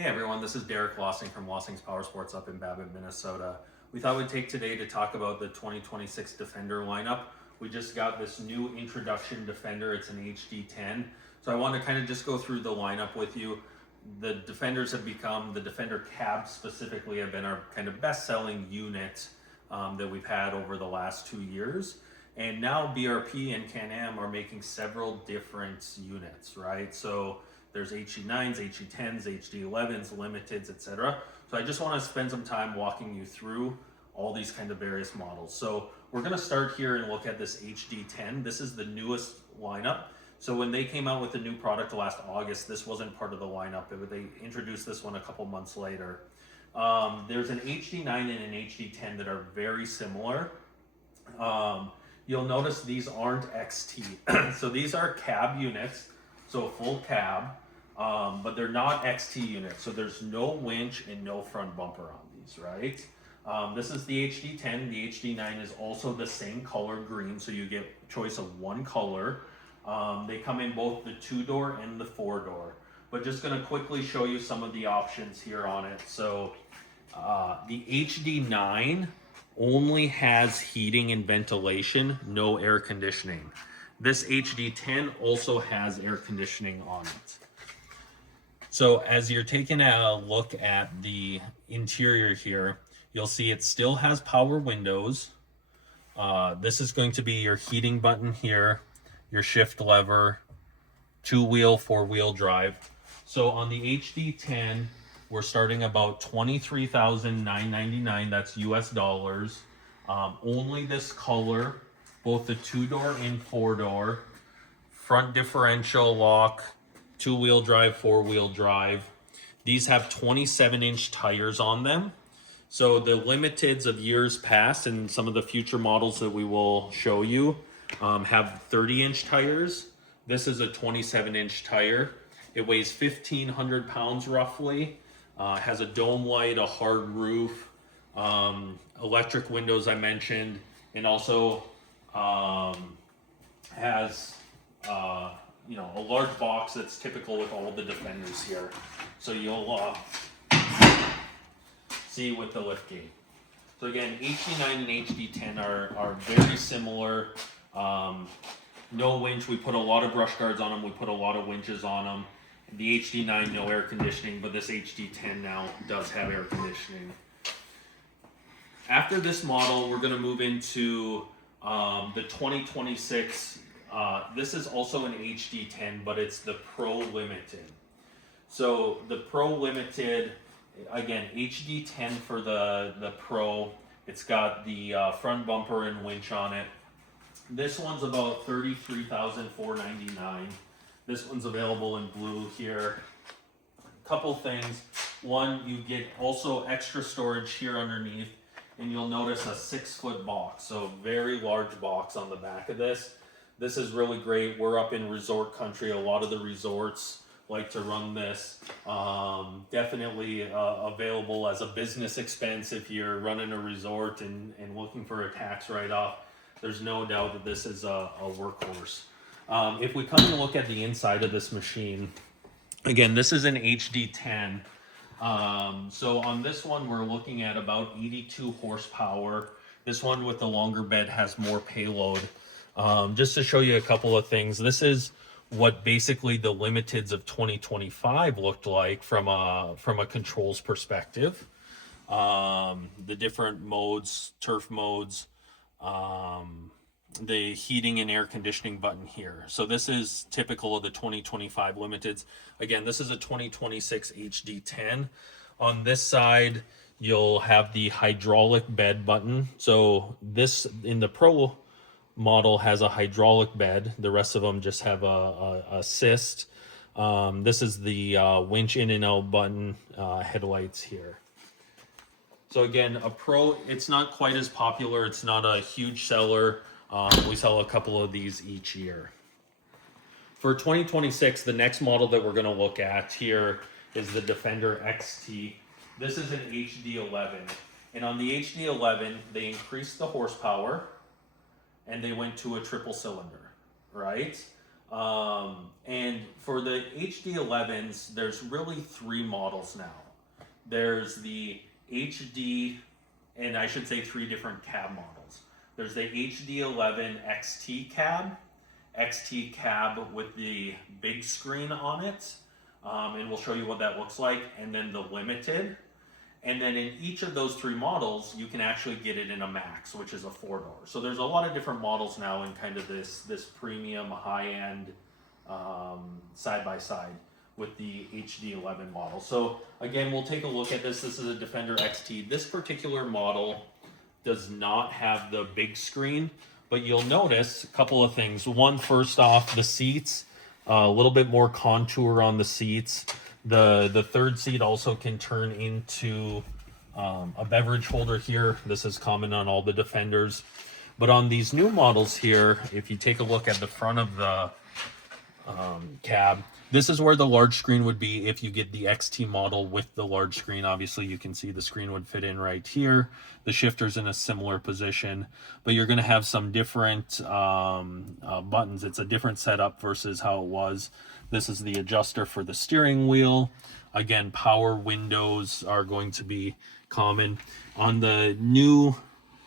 Hey everyone, this is Derek Lossing from Lossing's Power Sports up in Babbitt, Minnesota. We thought we'd take today to talk about the 2026 Defender lineup. We just got this new introduction Defender, it's an HD10. So I want to kind of just go through the lineup with you. The Defenders have become, the Defender Cab specifically, have been our kind of best-selling unit that we've had over the last 2 years. And now BRP and Can-Am are making several different units, right? So there's HD9s, HD10s, HD11s, limiteds, etc. So I just want to spend some time walking you through all these kind of various models. So we're going to start here and look at this HD10. This is the newest lineup. So when they came out with the new product last August, this wasn't part of the lineup. They introduced this one a couple months later. There's an HD9 and an HD10 that are very similar. You'll notice these aren't XT. So these are cab units, so a full cab, but they're not XT units. So there's no winch and no front bumper on these, right? This is the HD10. The HD9 is also the same color, green, so you get a choice of one color. They come in both the 2-door and the 4-door. But just going to quickly show you some of the options here on it. So the HD9 only has heating and ventilation, no air conditioning. This HD10 also has air conditioning on it. So as you're taking a look at the interior here, you'll see it still has power windows. This is going to be your heating button here, your shift lever, 2-wheel, 4-wheel drive. So on the HD10, we're starting about $23,999. That's US dollars. Only this color, both the 2-door and 4-door, front differential lock, 2-wheel drive, 4-wheel drive. These have 27-inch tires on them. So the limiteds of years past and some of the future models that we will show you have 30-inch tires. This is a 27-inch tire. It weighs 1,500 pounds roughly. Has a dome light, a hard roof, electric windows I mentioned, and also has a large box that's typical with all the Defenders here. So you'll see with the lift gate. So again, HD9 and HD10 are very similar. No winch. We put a lot of brush guards on them. We put a lot of winches on them. The HD9, no air conditioning, but this HD10 now does have air conditioning. After this model, we're going to move into the 2026. This is also an HD10, but it's the Pro Limited. So the Pro Limited, again, HD10 for the Pro. It's got the front bumper and winch on it. This one's about $33,499. This one's available in blue here. Couple things. One, you get also extra storage here underneath, and you'll notice a 6-foot box. So very large box on the back of this. This is really great. We're up in resort country. A lot of the resorts like to run this. Definitely available as a business expense if you're running a resort and looking for a tax write-off. There's no doubt that this is a workhorse. If we come and look at the inside of this machine, again, this is an HD10. So on this one, we're looking at about 82 horsepower. This one with the longer bed has more payload. Just to show you a couple of things, this is what basically the limiteds of 2025 looked like from a controls perspective. The different modes, turf modes, the heating and air conditioning button here. So this is typical of the 2025 limiteds. Again, this is a 2026 HD10. On this side, you'll have the hydraulic bed button. So this in the Pro model has a hydraulic bed. The rest of them just have a assist. This is the winch in and out button, headlights here. So again, a Pro, it's not quite as popular. It's not a huge seller. We sell a couple of these each year. For 2026, the next model that we're going to look at here is the Defender XT. This is an HD11. And on the HD11, they increased the horsepower and they went to a triple cylinder, right? And for the HD11s, there's really three models now. There's the HD, and I should say three different cab models. There's the HD11 XT cab, XT cab with the big screen on it, and we'll show you what that looks like, and then the limited. And then in each of those three models, you can actually get it in a max, which is a 4-door. So there's a lot of different models now in kind of this premium high-end side by side with the HD11 model. So again, we'll take a look at this. This is a Defender XT. This particular model does not have the big screen, but you'll notice a couple of things. One, first off, the seats, a little bit more contour on the seats. The third seat also can turn into a beverage holder here. This is common on all the Defenders. But on these new models here, if you take a look at the front of the cab, this is where the large screen would be if you get the XT model with the large screen. Obviously, you can see the screen would fit in right here. The shifter's in a similar position, but you're going to have some different buttons. It's a different setup versus how it was. This is the adjuster for the steering wheel. Again, power windows are going to be common. On the new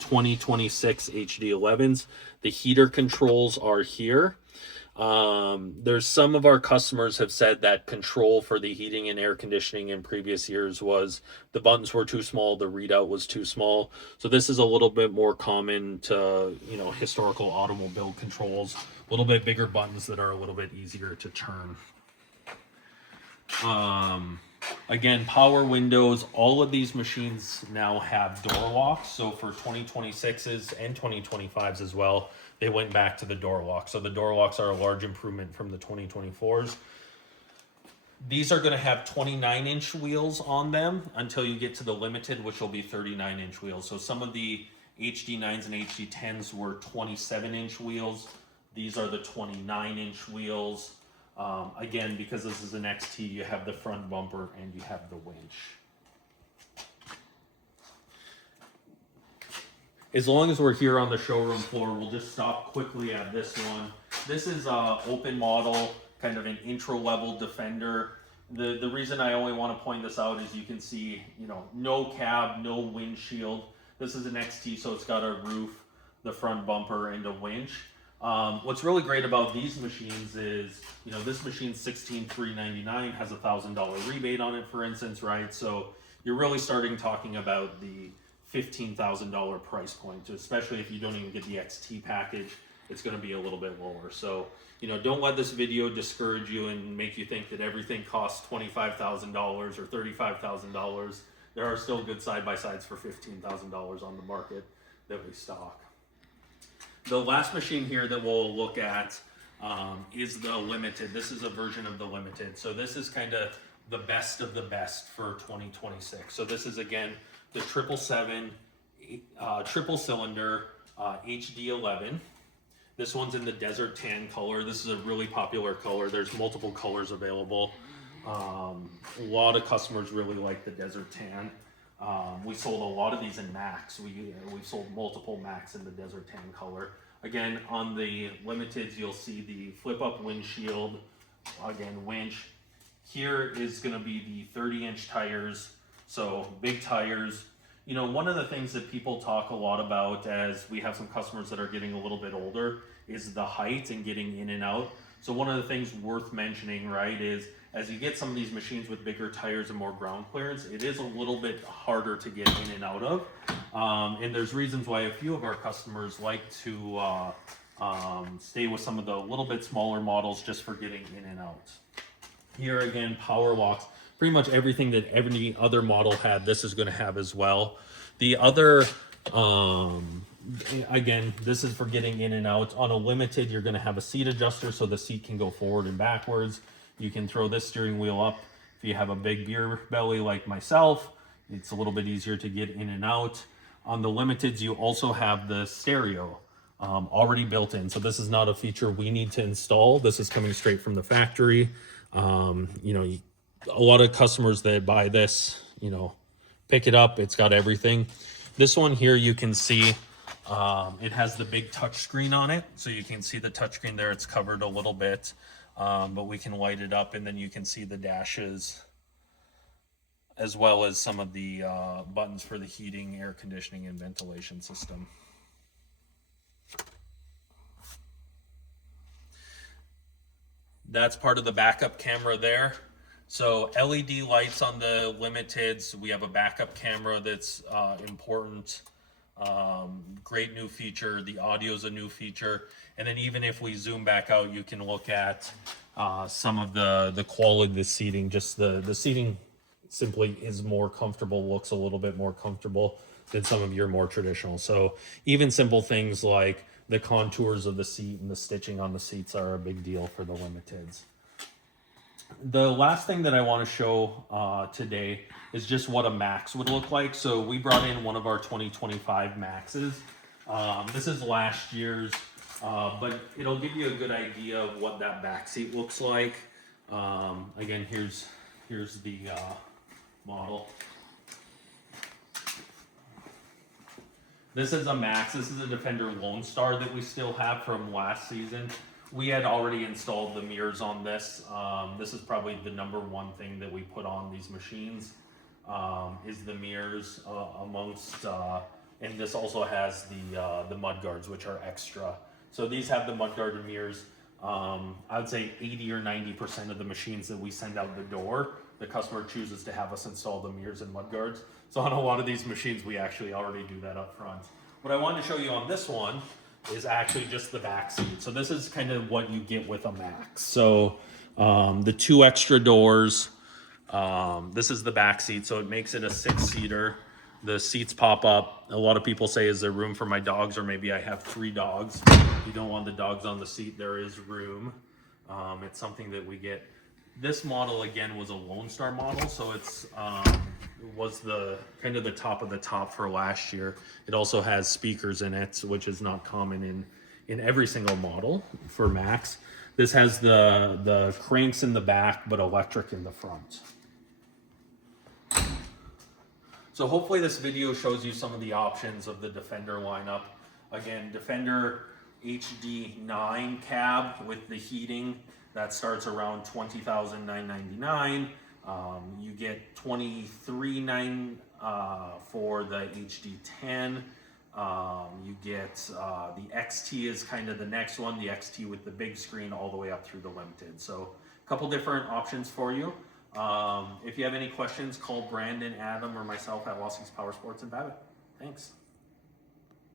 2026 HD11s, the heater controls are here. There's some of our customers have said that control for the heating and air conditioning in previous years was the buttons were too small, the readout was too small. So this is a little bit more common to, you know, historical automobile controls, a little bit bigger buttons that are a little bit easier to turn. Again, power windows, all of these machines now have door locks. So for 2026s and 2025s as well, they went back to the door lock. So the door locks are a large improvement from the 2024s. These are going to have 29-inch wheels on them until you get to the limited, which will be 39-inch wheels. So some of the HD9s and HD10s were 27-inch wheels. These are the 29-inch wheels. Again, because this is an XT, you have the front bumper and you have the winch. As long as we're here on the showroom floor, we'll just stop quickly at this one. This is an open model, kind of an intro level Defender. The reason I only want to point this out is you can see, you know, no cab, no windshield. This is an XT, so it's got a roof, the front bumper, and a winch. What's really great about these machines is, you know, this machine's $16,399, has a $1,000 rebate on it, for instance, right? So you're really starting talking about the $15,000 price point, especially if you don't even get the XT package. It's going to be a little bit lower. So, you know, don't let this video discourage you and make you think that everything costs $25,000 or $35,000. There are still good side-by-sides for $15,000 on the market that we stock. The last machine here that we'll look at is the Limited. This is a version of the Limited. So this is kind of the best of the best for 2026. So this is, again, the 777 triple cylinder HD11. This one's in the desert tan color. This is a really popular color. There's multiple colors available. A lot of customers really like the desert tan. We sold a lot of these in Max. We've sold multiple Max in the desert tan color. Again, on the Limiteds, you'll see the flip-up windshield. Again, winch. Here is going to be the 30-inch tires. So big tires. You know, one of the things that people talk a lot about, as we have some customers that are getting a little bit older, is the height and getting in and out. So one of the things worth mentioning, right, is as you get some of these machines with bigger tires and more ground clearance, it is a little bit harder to get in and out of. And there's reasons why a few of our customers like to stay with some of the little bit smaller models just for getting in and out. Here again, power locks. Pretty much everything that every other model had, this is going to have as well. The other, again, this is for getting in and out. On a Limited, you're going to have a seat adjuster so the seat can go forward and backwards. You can throw this steering wheel up. If you have a big beer belly like myself, it's a little bit easier to get in and out. On the Limiteds, you also have the stereo already built in. So this is not a feature we need to install. This is coming straight from the factory. You know, a lot of customers that buy this, you know, pick it up. It's got everything. This one here, you can see It has the big touchscreen on it, so you can see the touchscreen there. It's covered a little bit, but we can light it up, and then you can see the dashes, as well as some of the buttons for the heating, air conditioning, and ventilation system. That's part of the backup camera there. So LED lights on the limiteds. We have a backup camera that's important. Great new feature. The audio is a new feature. And then even if we zoom back out, you can look at some of the quality of the seating. Just the seating simply is more comfortable, looks a little bit more comfortable than some of your more traditional. So even simple things like the contours of the seat and the stitching on the seats are a big deal for the limiteds. The last thing that I want to show today is just what a max would look like. So we brought in one of our 2025 maxes. This is last year's, but it'll give you a good idea of what that back seat looks like. Again, here's the model. This is a max. This is a Defender Lone Star that we still have from last season. We had already installed the mirrors on this. This is probably the number one thing that we put on these machines, is the mirrors amongst, and this also has the mud guards, which are extra. So these have the mud guard and mirrors. I would say 80 or 90% of the machines that we send out the door, the customer chooses to have us install the mirrors and mud guards. So on a lot of these machines, we actually already do that up front. What I wanted to show you on this one is actually just the back seat. So this is kind of what you get with a max. So the two extra doors, this is the back seat. So it makes it a 6-seater. The seats pop up. A lot of people say, is there room for my dogs? Or maybe I have 3 dogs. You don't want the dogs on the seat. There is room. It's something that we get. This model again was a Lone Star model, so it's was the kind of the top of the top for last year. It also has speakers in it, which is not common in every single model for Max. This has the cranks in the back, but electric in the front. So hopefully this video shows you some of the options of the Defender lineup. Again, Defender HD9 cab with the heating. That starts around $20,999. You get $23,999 for the HD10. You get the XT is kind of the next one, the XT with the big screen all the way up through the limited. So a couple different options for you. If you have any questions, call Brandon, Adam, or myself at Wassings Power Sports in Babbitt. Thanks.